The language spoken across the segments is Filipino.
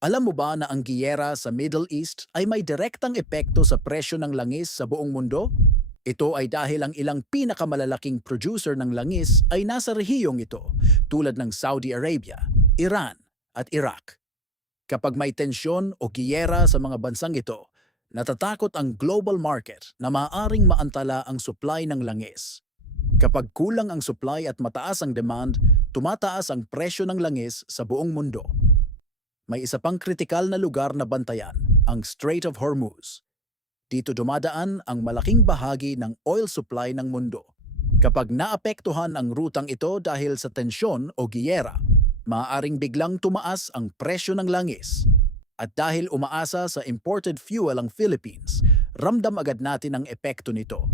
Alam mo ba na ang giyera sa Middle East ay may direktang epekto sa presyo ng langis sa buong mundo? Ito ay dahil ang ilang pinakamalalaking producer ng langis ay nasa rehiyong ito, tulad ng Saudi Arabia, Iran at Iraq. Kapag may tensyon o giyera sa mga bansang ito, natatakot ang global market na maaaring maantala ang supply ng langis. Kapag kulang ang supply at mataas ang demand, tumataas ang presyo ng langis sa buong mundo. May isa pang kritikal na lugar na bantayan, ang Strait of Hormuz. Dito dumadaan ang malaking bahagi ng oil supply ng mundo. Kapag naapektuhan ang rutang ito dahil sa tensyon o giyera, maaaring biglang tumaas ang presyo ng langis. At dahil umaasa sa imported fuel ang Philippines, ramdam agad natin ang epekto nito.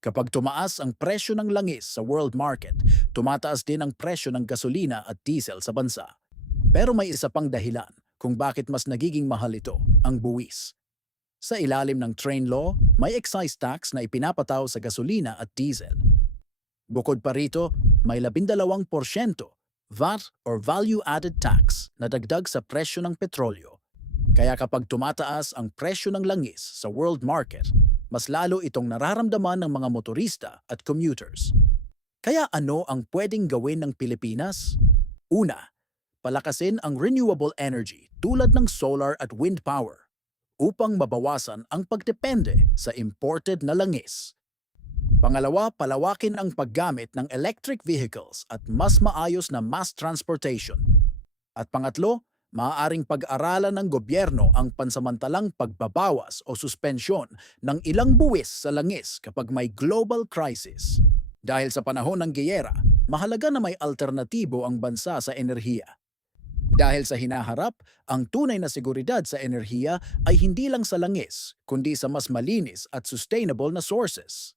Kapag tumaas ang presyo ng langis sa world market, tumataas din ang presyo ng gasolina at diesel sa bansa. Pero may isa pang dahilan kung bakit mas nagiging mahal ito, ang buwis. Sa ilalim ng train law, may excise tax na ipinapataw sa gasolina at diesel. Bukod pa rito, may 12% VAT or Value Added Tax na dagdag sa presyo ng petrolyo. Kaya kapag tumataas ang presyo ng langis sa world market, mas lalo itong nararamdaman ng mga motorista at commuters. Kaya ano ang pwedeng gawin ng Pilipinas? Una, palakasin ang renewable energy tulad ng solar at wind power upang mabawasan ang pagdepende sa imported na langis. Pangalawa, palawakin ang paggamit ng electric vehicles at mas maayos na mass transportation. At pangatlo, maaaring pag-aralan ng gobyerno ang pansamantalang pagbabawas o suspensyon ng ilang buwis sa langis kapag may global crisis. Dahil sa panahon ng giyera, mahalaga na may alternatibo ang bansa sa enerhiya. Dahil sa hinaharap, ang tunay na seguridad sa enerhiya ay hindi lang sa langis, kundi sa mas malinis at sustainable na sources.